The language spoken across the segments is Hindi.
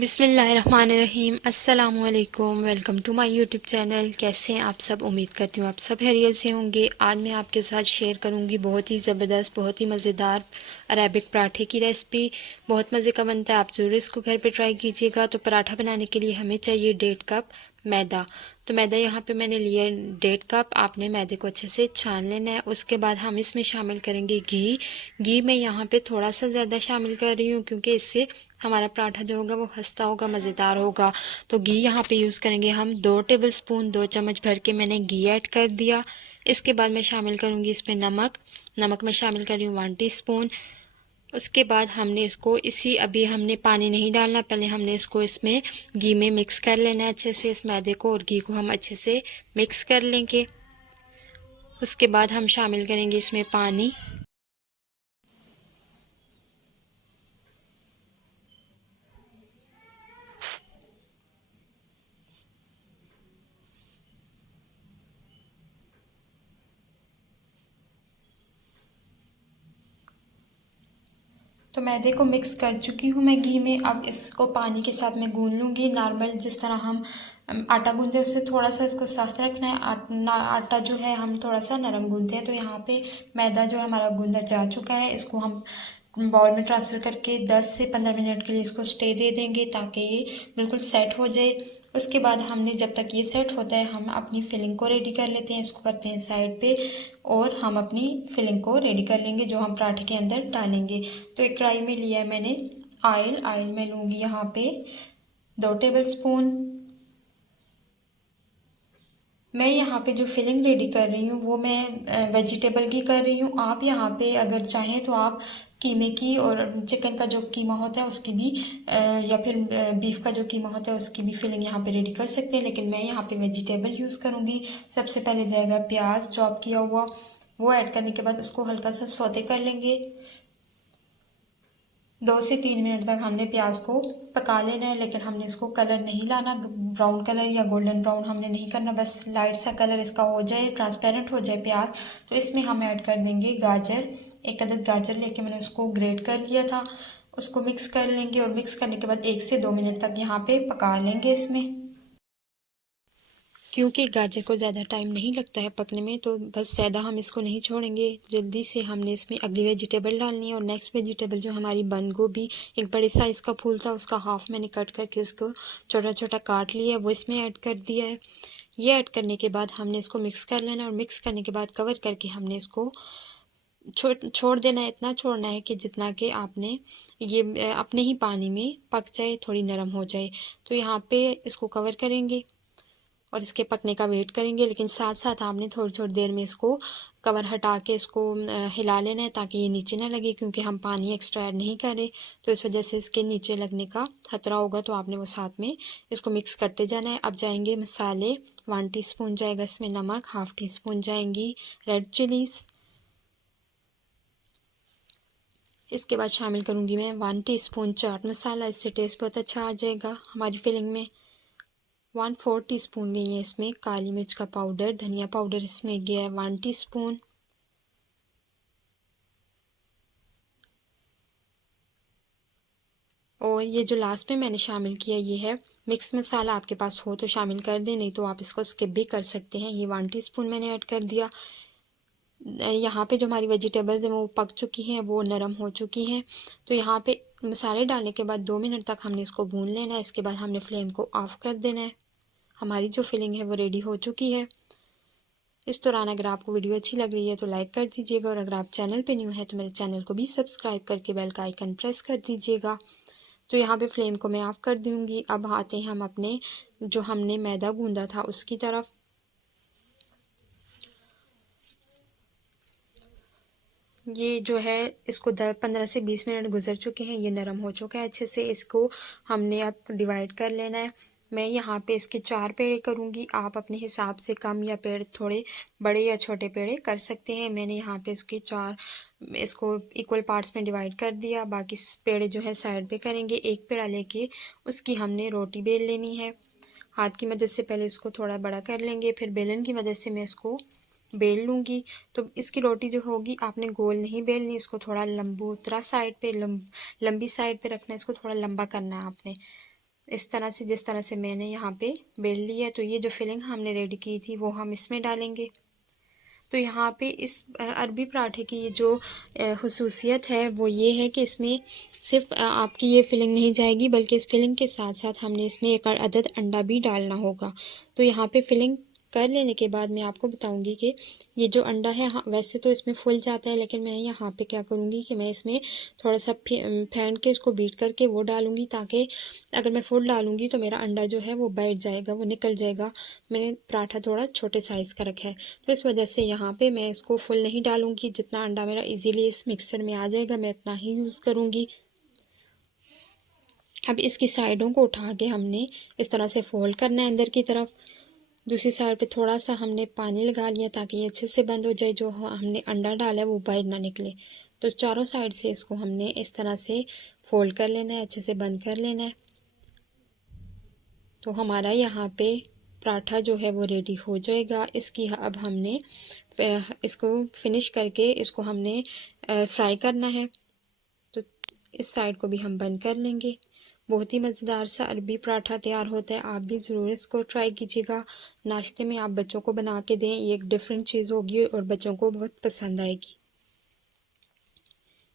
बिस्मिल्लाहिर्रहमानिर्रहीम अस्सलामुअलैकुम। Welcome to my YouTube channel. कैसे हैं आप सब? उम्मीद करती हूँ आप सब खैरियत से होंगे। आज मैं आपके साथ शेयर करूँगी बहुत ही ज़बरदस्त, बहुत ही मज़ेदार अरेबिक पराठे की रेसिपी। बहुत मज़े का बनता है, आप ज़रूर इसको घर पे ट्राई कीजिएगा। तो पराठा बनाने के लिए हमें चाहिए 1.5 कप मैदा। तो मैदा यहाँ पे मैंने लिया है 1.5 कप। आपने मैदे को अच्छे से छान लेना है। उसके बाद हम इसमें शामिल करेंगे घी। घी मैं यहाँ पे थोड़ा सा ज़्यादा शामिल कर रही हूँ क्योंकि इससे हमारा पराठा जो होगा वो खस्ता होगा, मज़ेदार होगा। तो घी यहाँ पे यूज़ करेंगे हम 2 टेबलस्पून, 2 चम्मच भर के मैंने घी ऐड कर दिया। इसके बाद मैं शामिल करूँगी इसमें नमक। नमक मैं शामिल कर रही हूँ 1 टीस्पून। उसके बाद हमने इसको अभी हमने पानी नहीं डालना, पहले हमने इसको इसमें घी में मिक्स कर लेना है अच्छे से। इस मैदे को और घी को हम अच्छे से मिक्स कर लेंगे। उसके बाद हम शामिल करेंगे इसमें पानी। तो मैदे को मिक्स कर चुकी हूँ मैं घी में। अब इसको पानी के साथ में गूंद लूँगी। नॉर्मल जिस तरह हम आटा गूंदते हैं उससे थोड़ा सा इसको सख्त रखना है। आटा जो है हम थोड़ा सा नरम गूंदते हैं। तो यहाँ पे मैदा जो है हमारा गूंदा जा चुका है। इसको हम बाउल में ट्रांसफ़र करके 10 से 15 मिनट के लिए इसको स्टे दे देंगे ताकि ये बिल्कुल सेट हो जाए। उसके बाद हमने जब तक ये सेट होता है हम अपनी फिलिंग को रेडी कर लेते हैं। इसको करते हैं साइड पे और हम अपनी फिलिंग को रेडी कर लेंगे जो हम पराठे के अंदर डालेंगे। तो एक कढ़ाई में लिया है मैंने ऑयल में लूँगी यहाँ पे 2 टेबलस्पून। मैं यहाँ पे जो फिलिंग रेडी कर रही हूँ वो मैं वेजिटेबल की कर रही हूँ। आप यहाँ पे अगर चाहें तो आप कीमे की और चिकन का जो कीमा होता है उसकी भी या फिर बीफ का जो कीमा होता है उसकी भी फिलिंग यहाँ पे रेडी कर सकते हैं, लेकिन मैं यहाँ पे वेजिटेबल यूज़ करूँगी। सबसे पहले जाएगा प्याज चॉप किया हुआ, वो ऐड करने के बाद उसको हल्का सा सौते कर लेंगे। 2 से 3 मिनट तक हमने प्याज को पका लेना है, लेकिन हमने इसको कलर नहीं लाना, ब्राउन कलर या गोल्डन ब्राउन हमने नहीं करना। बस लाइट सा कलर इसका हो जाए, ट्रांसपेरेंट हो जाए प्याज। तो इसमें हम ऐड कर देंगे गाजर। एक अदद गाजर लेके मैंने उसको ग्रेट कर लिया था। उसको मिक्स कर लेंगे और मिक्स करने के बाद 1 से 2 मिनट तक यहाँ पे पका लेंगे इसमें। क्योंकि गाजर को ज़्यादा टाइम नहीं लगता है पकने में, तो बस ज़्यादा हम इसको नहीं छोड़ेंगे। जल्दी से हमने इसमें अगली वेजिटेबल डालनी है। और नेक्स्ट वेजिटेबल जो हमारी बंद गोभी, एक बड़े साइज़ का फूल था उसका हाफ मैंने कट करके उसको छोटा छोटा काट लिया है, वो इसमें ऐड कर दिया है। ये ऐड करने के बाद हमने इसको मिक्स कर लेना और मिक्स करने के बाद कवर करके हमने इसको छोड़ देना है। इतना छोड़ना है कि जितना कि आपने ये अपने ही पानी में पक जाए, थोड़ी नरम हो जाए। तो यहाँ पे इसको कवर करेंगे और इसके पकने का वेट करेंगे, लेकिन साथ साथ आपने थोड़ी थोड़ी देर में इसको कवर हटा के इसको हिला लेना है ताकि ये नीचे ना लगे, क्योंकि हम पानी एक्स्ट्रा ऐड नहीं कर रहे। तो इस वजह से इसके नीचे लगने का खतरा होगा। तो आपने वो साथ में इसको मिक्स करते जाना है। अब जाएंगे मसाले। 1 टीस्पून जाएगा इसमें नमक, हाफ़ टी स्पून जाएंगी रेड चिलीज़। इसके बाद शामिल करूँगी मैं 1 टीस्पून चाट मसाला। इससे टेस्ट बहुत अच्छा आ जाएगा हमारी फिलिंग में। 1/4 टीस्पून गई है इसमें काली मिर्च का पाउडर। धनिया पाउडर इसमें गया है 1 टीस्पून। और ये जो लास्ट में मैंने शामिल किया ये है मिक्स मसाला। आपके पास हो तो शामिल कर दें, नहीं तो आप इसको स्किप भी कर सकते हैं। ये 1 टीस्पून मैंने ऐड कर दिया। यहाँ पे जो हमारी वेजिटेबल्स हैं वो पक चुकी हैं, वो नरम हो चुकी हैं। तो यहाँ पे मसाले डालने के बाद 2 मिनट तक हमने इसको भून लेना है। इसके बाद हमने फ्लेम को ऑफ़ कर देना है। हमारी जो फिलिंग है वो रेडी हो चुकी है। इस दौरान अगर आपको वीडियो अच्छी लग रही है तो लाइक कर दीजिएगा, और अगर आप चैनल पे न्यू है तो मेरे चैनल को भी सब्सक्राइब करके बेल का आइकन प्रेस कर दीजिएगा। तो यहाँ पे फ्लेम को मैं ऑफ़ कर दूँगी। अब आते हैं हम अपने जो हमने मैदा गूंदा था उसकी तरफ। ये जो है इसको 15 से 20 मिनट गुजर चुके हैं, ये नरम हो चुका है अच्छे से। इसको हमने अब डिवाइड कर लेना है। मैं यहाँ पे इसके 4 पेड़े करूँगी। आप अपने हिसाब से कम या पेड़ थोड़े बड़े या छोटे पेड़े कर सकते हैं। मैंने यहाँ पे इसको इक्वल पार्ट्स में डिवाइड कर दिया। बाकी पेड़े जो है साइड पे करेंगे। एक पेड़ा लेके उसकी हमने रोटी बेल लेनी है। हाथ की मदद से पहले इसको थोड़ा बड़ा कर लेंगे, फिर बेलन की मदद से मैं इसको बेल लूँगी। तो इसकी रोटी जो होगी आपने गोल नहीं बेलनी, इसको थोड़ा लंबूतरा साइड पे लंबी साइड पे रखना है। इसको थोड़ा लंबा करना है आपने। इस तरह से, जिस तरह से मैंने यहाँ पे बेल लिया है। तो ये जो फिलिंग हमने रेडी की थी वो हम इसमें डालेंगे। तो यहाँ पे इस अरबी पराठे की ये जो ख़ुसूसियत है वो ये है कि इसमें सिर्फ आपकी ये फिलिंग नहीं जाएगी, बल्कि इस फिलिंग के साथ साथ हमने इसमें एक अदद अंडा भी डालना होगा। तो यहाँ पे फिलिंग कर लेने के बाद मैं आपको बताऊंगी कि ये जो अंडा है, हाँ वैसे तो इसमें फूल जाता है, लेकिन मैं यहाँ पे क्या करूँगी कि मैं इसमें थोड़ा सा फेंट के इसको बीट करके वो डालूँगी, ताकि अगर मैं फुल डालूँगी तो मेरा अंडा जो है वो बैठ जाएगा, वो निकल जाएगा। मैंने पराठा थोड़ा छोटे साइज़ का रखा है, तो इस वजह से यहाँ पे मैं इसको फुल नहीं डालूँगी। जितना अंडा मेरा इजीली इस मिक्सर में आ जाएगा मैं उतना ही यूज़ करूँगी। अब इसकी साइडों को उठा के हमने इस तरह से फोल्ड करना है अंदर की तरफ। दूसरी साइड पे थोड़ा सा हमने पानी लगा लिया ताकि ये अच्छे से बंद हो जाए, जो हमने अंडा डाला है वो बाहर ना निकले। तो चारों साइड से इसको हमने इस तरह से फोल्ड कर लेना है, अच्छे से बंद कर लेना है। तो हमारा यहाँ पे पराठा जो है वो रेडी हो जाएगा। इसकी अब हमने इसको फिनिश करके इसको हमने फ्राई करना है। तो इस साइड को भी हम बंद कर लेंगे। बहुत ही मज़ेदार सा अरबी पराठा तैयार होता है। आप भी ज़रूर इसको ट्राई कीजिएगा। नाश्ते में आप बच्चों को बना के दें, ये एक डिफरेंट चीज़ होगी और बच्चों को बहुत पसंद आएगी।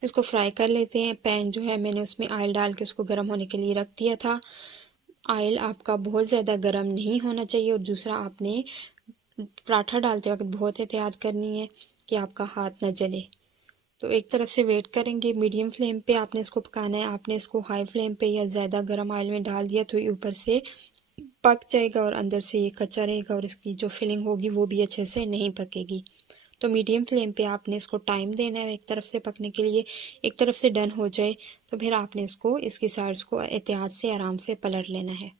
इसको फ्राई कर लेते हैं। पैन जो है मैंने उसमें ऑयल डाल के उसको गर्म होने के लिए रख दिया था। ऑयल आपका बहुत ज़्यादा गर्म नहीं होना चाहिए, और दूसरा आपने पराठा डालते वक्त बहुत एहतियात करनी है कि आपका हाथ ना जले। तो एक तरफ से वेट करेंगे, मीडियम फ्लेम पे आपने इसको पकाना है। आपने इसको हाई फ्लेम पे या ज़्यादा गर्म ऑयल में डाल दिया तो ये ऊपर से पक जाएगा और अंदर से ये कच्चा रहेगा, और इसकी जो फिलिंग होगी वो भी अच्छे से नहीं पकेगी। तो मीडियम फ्लेम पे आपने इसको टाइम देना है एक तरफ से पकने के लिए। एक तरफ से डन हो जाए तो फिर आपने इसको इसकी साइड्स को एहतियात से आराम से पलट लेना है।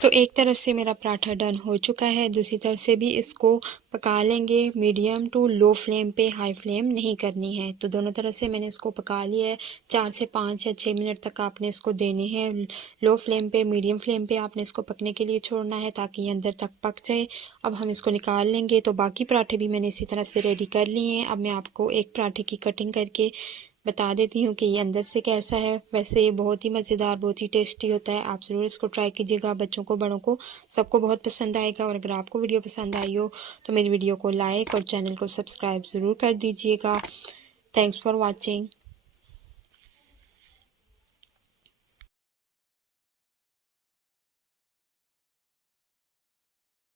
तो एक तरफ से मेरा पराठा डन हो चुका है, दूसरी तरफ से भी इसको पका लेंगे। मीडियम टू लो फ्लेम पे, हाई फ्लेम नहीं करनी है। तो दोनों तरफ से मैंने इसको पका लिया है। 4 से 5 या 6 मिनट तक आपने इसको देने हैं। लो फ्लेम पे, मीडियम फ्लेम पे आपने इसको पकने के लिए छोड़ना है ताकि ये अंदर तक पक जाए। अब हम इसको निकाल लेंगे। तो बाकी पराठे भी मैंने इसी तरह से रेडी कर लिए हैं। अब मैं आपको एक पराठे की कटिंग करके बता देती हूँ कि ये अंदर से कैसा है। वैसे ये बहुत ही मज़ेदार, बहुत ही टेस्टी होता है। आप ज़रूर इसको ट्राई कीजिएगा, बच्चों को बड़ों को सबको बहुत पसंद आएगा। और अगर आपको वीडियो पसंद आई हो तो मेरी वीडियो को लाइक और चैनल को सब्सक्राइब ज़रूर कर दीजिएगा। Thanks for watching.